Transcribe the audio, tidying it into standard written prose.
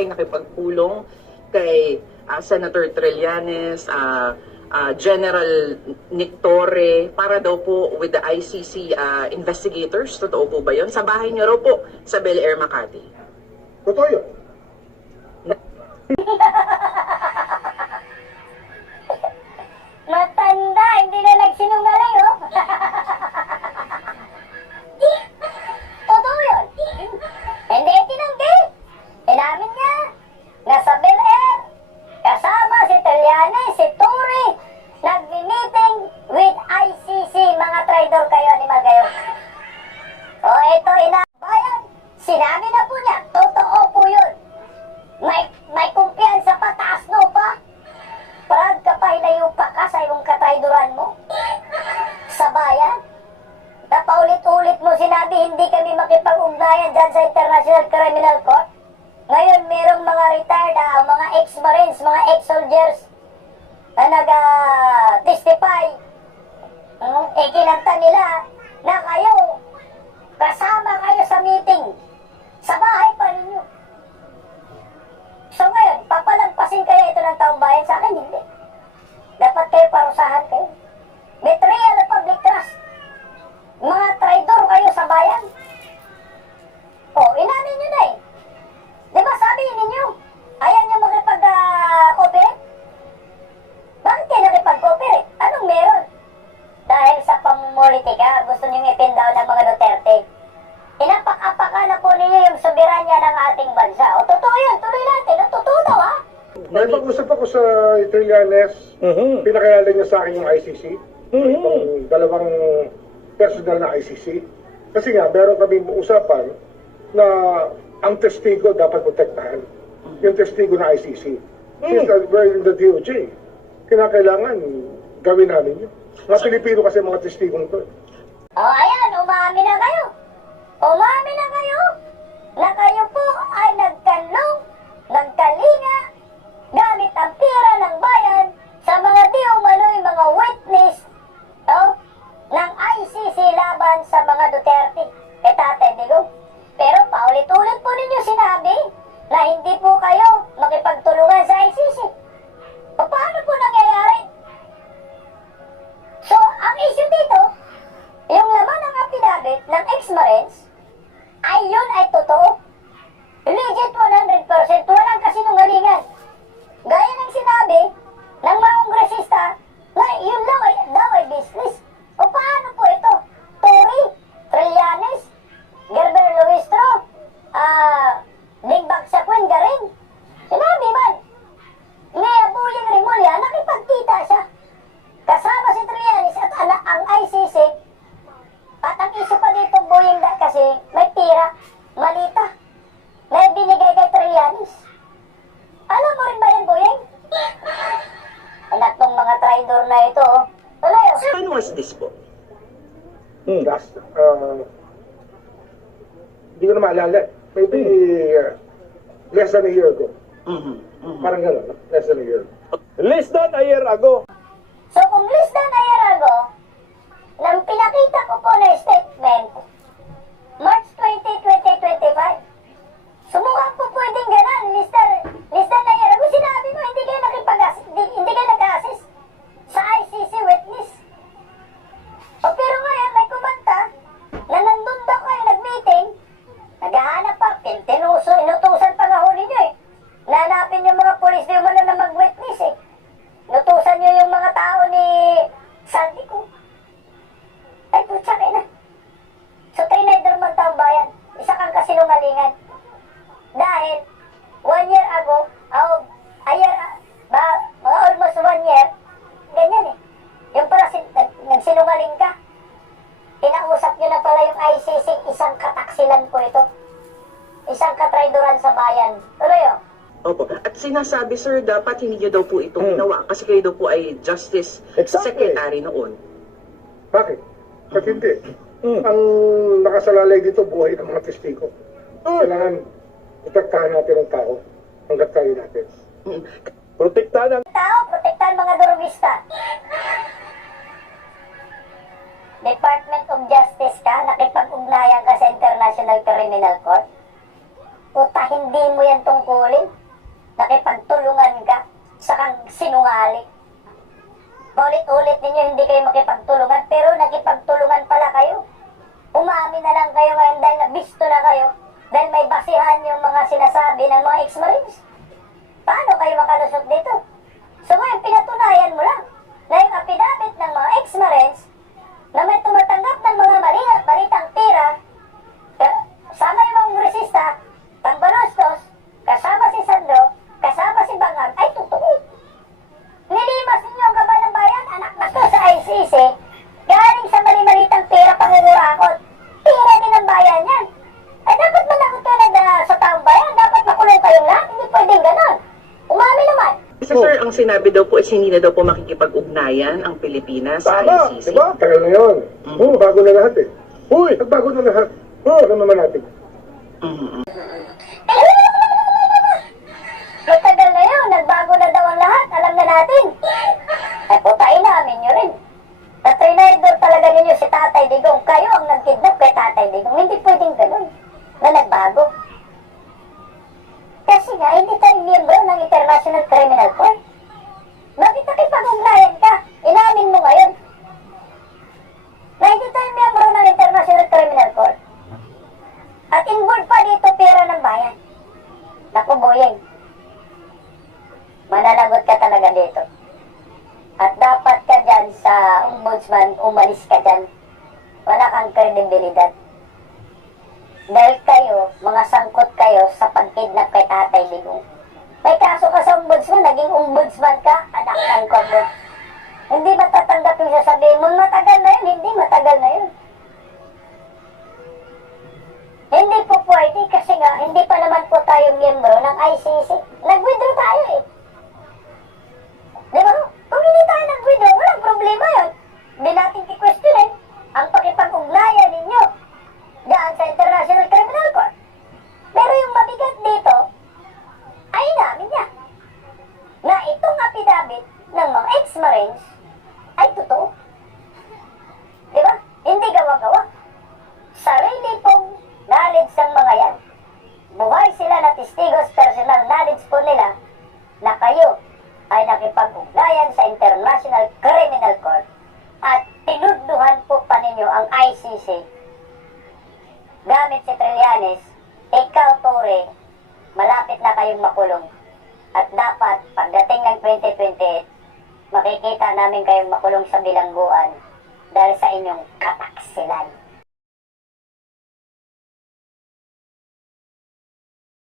ay nakipagpulong kay Senator Trillanes, General Nick Torre, para daw po with the ICC investigators. Totoo po ba yun? Sa bahay niyo raw po sa Bel Air, Makati. Totoo yun. Matanda, hindi na nagsinungaling, oh. Totoo yun. Hindi tinanggi. Inamin niya. Nasa Bel Air. Kasama si Trillanes, si Torre. Nag-meeting with ICC. Mga traidor kayo, animal kayo. O ito, inabayan. Sinabi na po niya, totoo po yun. May kumpiyansa pa, taas no pa. Proud ka pa, hilayo pa ka sa iyong katraidoran mo. Sa bayan. Napaulit-ulit mo sinabi, hindi kami makipag-ugnayan dyan sa International Criminal Court. Ngayon, merong mga retired, mga ex-marines, mga ex-soldiers na nag-testify. Kinanta nila na kayo, kasama kayo sa meeting. Sa bahay pa ninyo. So ngayon, papalampasin kaya ito ng taong bayan? Sa akin, hindi. Dapat kayo parusahan kayo. Betrayal of public trust. Mga traidor kayo sa bayan. Inamin nyo na eh. Di ba sabi ninyo, ayaw nyo makipag-cooperate? Bakit kayo nakipag-cooperate? Anong meron? Dahil sa pamumulitika, gusto nyo ipin down ng mga Duterte. Inapak-apakan na po ninyo yung soberanya ng ating bansa. O totoo yun, tuloy natin. Totoo daw, ha? May pag-usap ako sa Trillanes, pinakilala niya sa akin yung ICC, itong dalawang personal na ICC. Kasi nga, meron kaming usapan na ang testigo dapat protektahan. Yung testigo na ICC. Since we're in the DOJ, kinakailangan gawin namin yun. Mga Pilipino kasi mga testigong to. Ayan, umami na kayo. Umami na kayo na kayo po ay nagkanlong, nagkalinga, gamit ang pira ng bayan sa mga di umano'y mga witness ng ICC laban sa mga Duterte. Tatay Digong. Pero paulit-ulit po ninyo sinabi na hindi po kayo makipagtulungan sa ICC. Paano po nangyayari? So, ang issue dito, yung laman ng affidavit ng ex-marines, ay yun ay totoo. Legit 100%, walang kasinungalingan. Gaya ng sinabi ng mga kongresista na yun daw ay business. O paano po ito? Torre, Trillanes, Gerber Luistro, Dingbag Sakwin Garin. Sinabi man, Ngaya Buying Rimulya, nakipagkita siya. Kasama si Trillanes at ang ICC. At ang iso pa dito, Buying kasi may tira, malita, na binigay kay Trillanes. Alam mo rin ba yan, Buying? Anak tong mga traidor na ito, tuloy. When was this po? Last, hindi ko na maalala. Maybe less than a year ago. Parang gano'n, no? Less than a year. Less than a year ago. So kung less than a year ago, nang pinakita ko po na statement, March 20, 2025, sumukha po pwedeng gano'n, less than a year ago, sinabi mo hindi kayo nag-assist sa ICC witness. Pero ngayon may kumanta na nandun daw kayo nag-meeting, naghahanap pa, inutusan pa nga huli nyo eh. Nanapin yung mga polis na yung na mag-witness eh. Nutusan nyo yung mga tao ni Saldico. Ay, putsa kayo na. So, trinaider man taong bayan. Isa kang kasinungalingan. Dahil, 1 year ago, mga almost 1 year, ganyan eh. Yung pala, nagsinungaling ka. Inausap nyo na pala yung ICC, isang kataksilan po ito. Isang katraidoran sa bayan. Tuloy oh. Opo. At sinasabi, sir, dapat hindi niyo daw po itong ginawa kasi kayo daw po ay Justice Secretary noon. Bakit? Ba't hindi? Ang nakasalalay dito, buhay ng mga testigo. Kailangan protektahan natin ang tao hanggat kaya natin. Protektahan ang Tao, protektahan mga durugista. Department of Justice ka, nakipag-ugnayan ka sa International Criminal Court. Puta, hindi mo yan tungkulin. Nakipagtulungan ka sa kang sinungaling. Ulit-ulit ninyo hindi kayo makipagtulungan, pero nakipagtulungan pala kayo. Umamin na lang kayo ngayon dahil nabisto na kayo, dahil may basihan yung mga sinasabi ng mga ex-marines. Paano kayo makalusot dito? So ngayon, pinatunayan mo lang na yung apidabit ng mga ex-marines na may tumatanggap ng mga mali at balitang tira, kasama yung mga resista, Tambanostos, kasama si Sandro, kasama si Bangag, ay totoo. Nilimas ninyo ang Gaba ng Bayan, anak na to sa ICC, galing sa mali-malitang pera pangungurakot. Tira din ng bayan yan. Ay dapat managot kayo sa taong bayan, dapat makulong kayong lahat, hindi pwedeng ganon. Umami naman. Sir, ang sinabi daw po is hindi na daw po makikipag-ugnayan ang Pilipinas sa Tama, ICC. di ba? Tagal na yun. Bago na lahat eh. Uy! Nagbago na lahat. Alam naman natin. Matagal na yun, nagbago na daw ang lahat, alam na natin. Ay putain namin nyo rin. Na-trinidor talaga ninyo si Tatay Digong. Kayo ang nagkidnap kay Tatay Digong. Hindi pwedeng ganun na nagbago. Kasi nga, hindi tayo miyembro ng International Criminal Court. Bakit nakipag-ugnayan ka? Inamin mo ngayon na hindi tayo miyembro ng International Criminal Court. At involved pa dito pera ng bayan. Naku, Boyeng. Mananagot ka talaga dito. At dapat ka dyan sa ombudsman, umalis ka dyan. Wala kang kredibilidad. Dahil kayo, mga sangkot kayo sa pagkidnap kay Tatay Digong. May kaso ka sa ombudsman, naging ombudsman ka, anak ng kodot. Hindi matatanggap yung sasabihin mo, matagal na yun, hindi matagal na yun. Hindi po pwede kasi nga, hindi pa naman po tayo miyembro ng ICC. Nag-withdraw tayo eh. Di ba? Kung hindi tayo nag-withdraw, walang problema yun. Hindi natin kikwestiyonin ang pakipag-ugnayan ninyo diyan sa International Criminal Court. Pero yung mabigat dito, ay namin niya na itong apidabit ng mga ex-marines ay totoo. Di ba? Hindi gawa-gawa. Sarili pong knowledge ng mga yan. Buhay sila na testigos, personal knowledge po nila na kayo ay nakipag-ugnayan sa International Criminal Court at tinudluhan po pa ninyo ang ICC gamit si Trillanes. Ikaw, Torre, malapit na kayong makulong at dapat pagdating ng 2028 makikita namin kayong makulong sa bilangguan dahil sa inyong kataksilan.